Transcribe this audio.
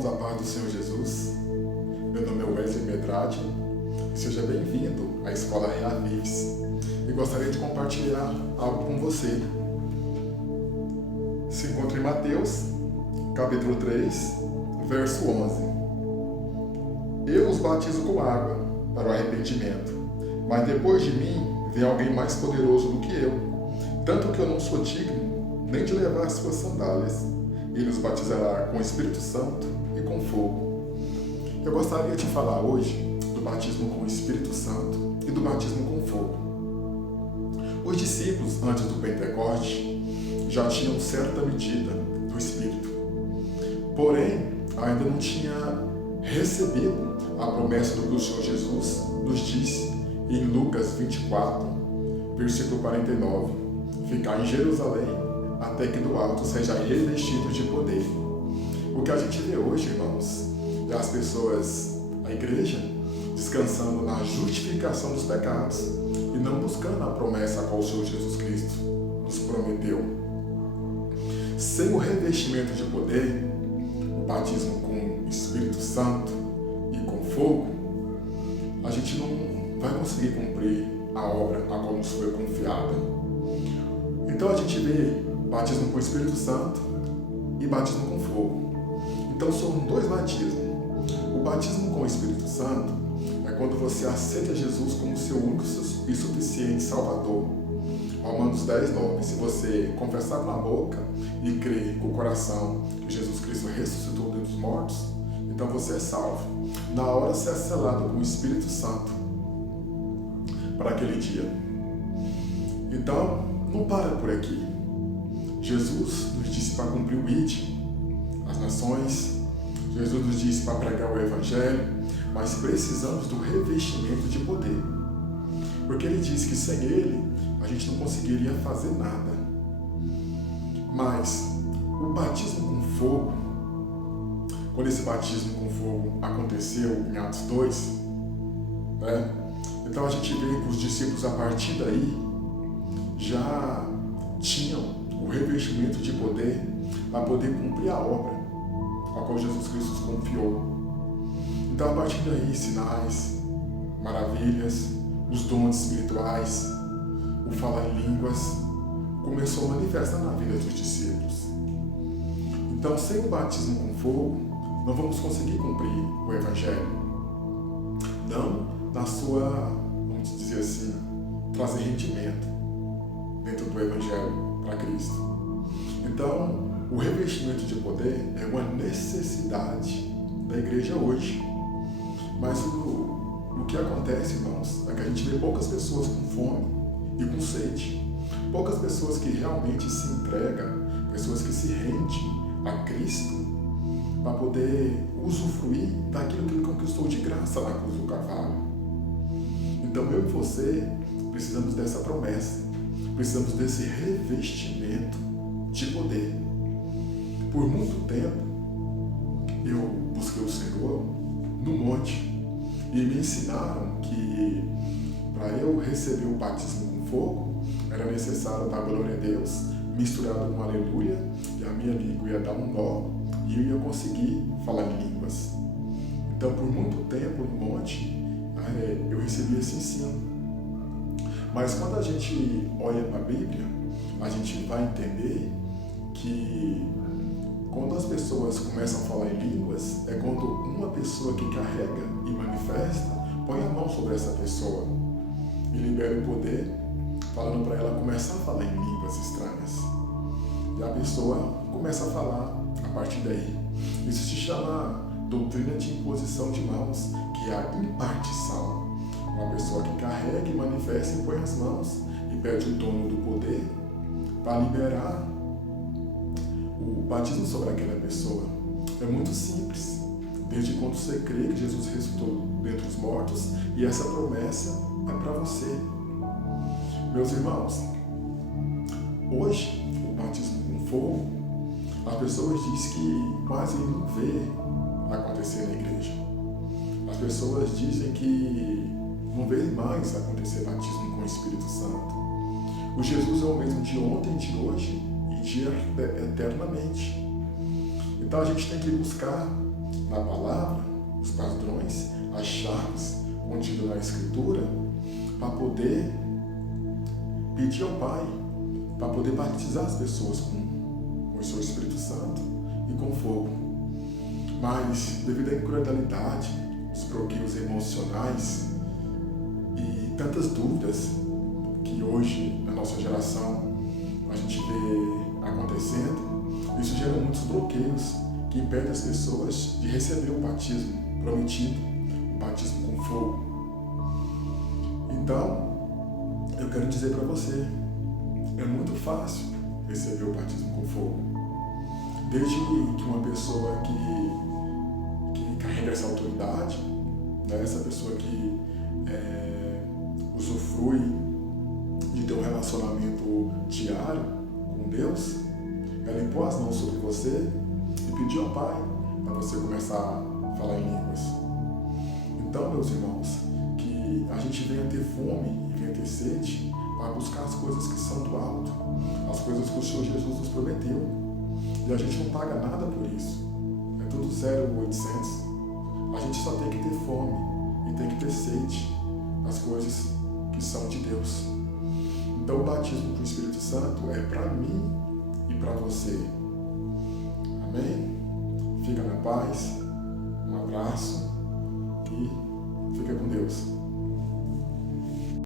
irmãos, a paz do Senhor Jesus. Meu nome é Wesley Medrade e seja bem-vindo à Escola Reavives. E gostaria de compartilhar algo com você. Se encontra em Mateus, capítulo 3, verso 11. Eu os batizo com água para o arrependimento, mas depois de mim vem alguém mais poderoso do que eu, tanto que eu não sou digno nem de levar as suas sandálias. Ele os batizará com o Espírito Santo e com fogo. Eu gostaria de falar hoje do batismo com o Espírito Santo e do batismo com fogo. Os discípulos, antes do Pentecoste, já tinham certa medida do Espírito. Porém, ainda não tinha recebido a promessa do que o Senhor Jesus nos disse em Lucas 24, versículo 49. Ficar em Jerusalém até que do alto seja revestido de poder. O que a gente vê hoje, irmãos, é as pessoas, a igreja, descansando na justificação dos pecados e não buscando a promessa a qual o Senhor Jesus Cristo nos prometeu. Sem o revestimento de poder, o batismo com o Espírito Santo e com fogo, a gente não vai conseguir cumprir a obra a qual nos foi confiada. Então a gente vê batismo com o Espírito Santo e batismo com fogo. Então são dois batismos. O batismo com o Espírito Santo é quando você aceita Jesus como seu único e suficiente Salvador. Romanos 10, 9. Se você confessar com a boca e crer com o coração que Jesus Cristo ressuscitou dentre os mortos, então você é salvo. Na hora você é selado com o Espírito Santo para aquele dia. Então, não para por aqui. Jesus nos disse para cumprir o ID, as nações. Jesus nos disse para pregar o Evangelho, mas precisamos do revestimento de poder. Porque ele disse que sem ele, a gente não conseguiria fazer nada. Mas o batismo com fogo, quando esse batismo com fogo aconteceu em Atos 2, né? Então a gente vê que os discípulos a partir daí já tinham o revestimento de poder para poder cumprir a obra a qual Jesus Cristo nos confiou. Então a partir daí, sinais, maravilhas, os dons espirituais, o falar em línguas, começou a manifestar na vida dos discípulos. Então, sem o batismo com fogo, não vamos conseguir cumprir o Evangelho. Não na sua, vamos dizer assim, trazer rendimento dentro do Evangelho para Cristo. Então, o revestimento de poder é uma necessidade da igreja hoje. Mas o que acontece, irmãos, é que a gente vê poucas pessoas com fome e com sede. Poucas pessoas que realmente se entregam, pessoas que se rendem a Cristo para poder usufruir daquilo que Ele conquistou de graça na cruz do Calvário. Então, eu e você precisamos dessa promessa. Precisamos desse revestimento de poder. Por muito tempo, eu busquei o Senhor no monte e me ensinaram que para eu receber o batismo com fogo, era necessário dar glória a Deus, misturado com aleluia, e a minha língua ia dar um nó e eu ia conseguir falar em línguas. Então, por muito tempo no monte, eu recebi esse ensino. Mas quando a gente olha para a Bíblia, a gente vai entender que quando as pessoas começam a falar em línguas, é quando uma pessoa que carrega e manifesta, põe a mão sobre essa pessoa e libera o poder, falando para ela começar a falar em línguas estranhas. E a pessoa começa a falar a partir daí. Isso se chama doutrina de imposição de mãos, que é a impartição. Uma pessoa que carrega e manifesta e põe as mãos e pede o dono do poder para liberar o batismo sobre aquela pessoa. É muito simples, desde quando você crê que Jesus ressuscitou dentre os mortos, e essa promessa é para você. Meus irmãos, hoje, o batismo com fogo, as pessoas dizem que quase não vê acontecer na igreja. As pessoas dizem que não vê mais acontecer batismo com o Espírito Santo. O Jesus é o mesmo de ontem, de hoje e de eternamente. Então a gente tem que buscar na palavra, os padrões, as chaves contidas na Escritura, para poder pedir ao Pai, para poder batizar as pessoas com o seu Espírito Santo e com fogo. Mas, devido à incredulidade, os bloqueios emocionais e tantas dúvidas que hoje, na nossa geração, a gente vê acontecendo, isso gera muitos bloqueios que impedem as pessoas de receber o batismo prometido, o batismo com fogo. Então, eu quero dizer para você, é muito fácil receber o batismo com fogo. Desde que uma pessoa que carrega essa autoridade, né, essa pessoa que usufrui de ter um relacionamento diário com Deus, ela impõe as mãos sobre você e pedir ao Pai para você começar a falar em línguas. Então, meus irmãos, que a gente venha ter fome e venha ter sede para buscar as coisas que são do alto, as coisas que o Senhor Jesus nos prometeu. E a gente não paga nada por isso. É tudo 0800. A gente só tem que ter fome e tem que ter sede das coisas que são de Deus. Então o batismo com o Espírito Santo é para mim e para você. Amém? Fica na paz. Um abraço e fica com Deus.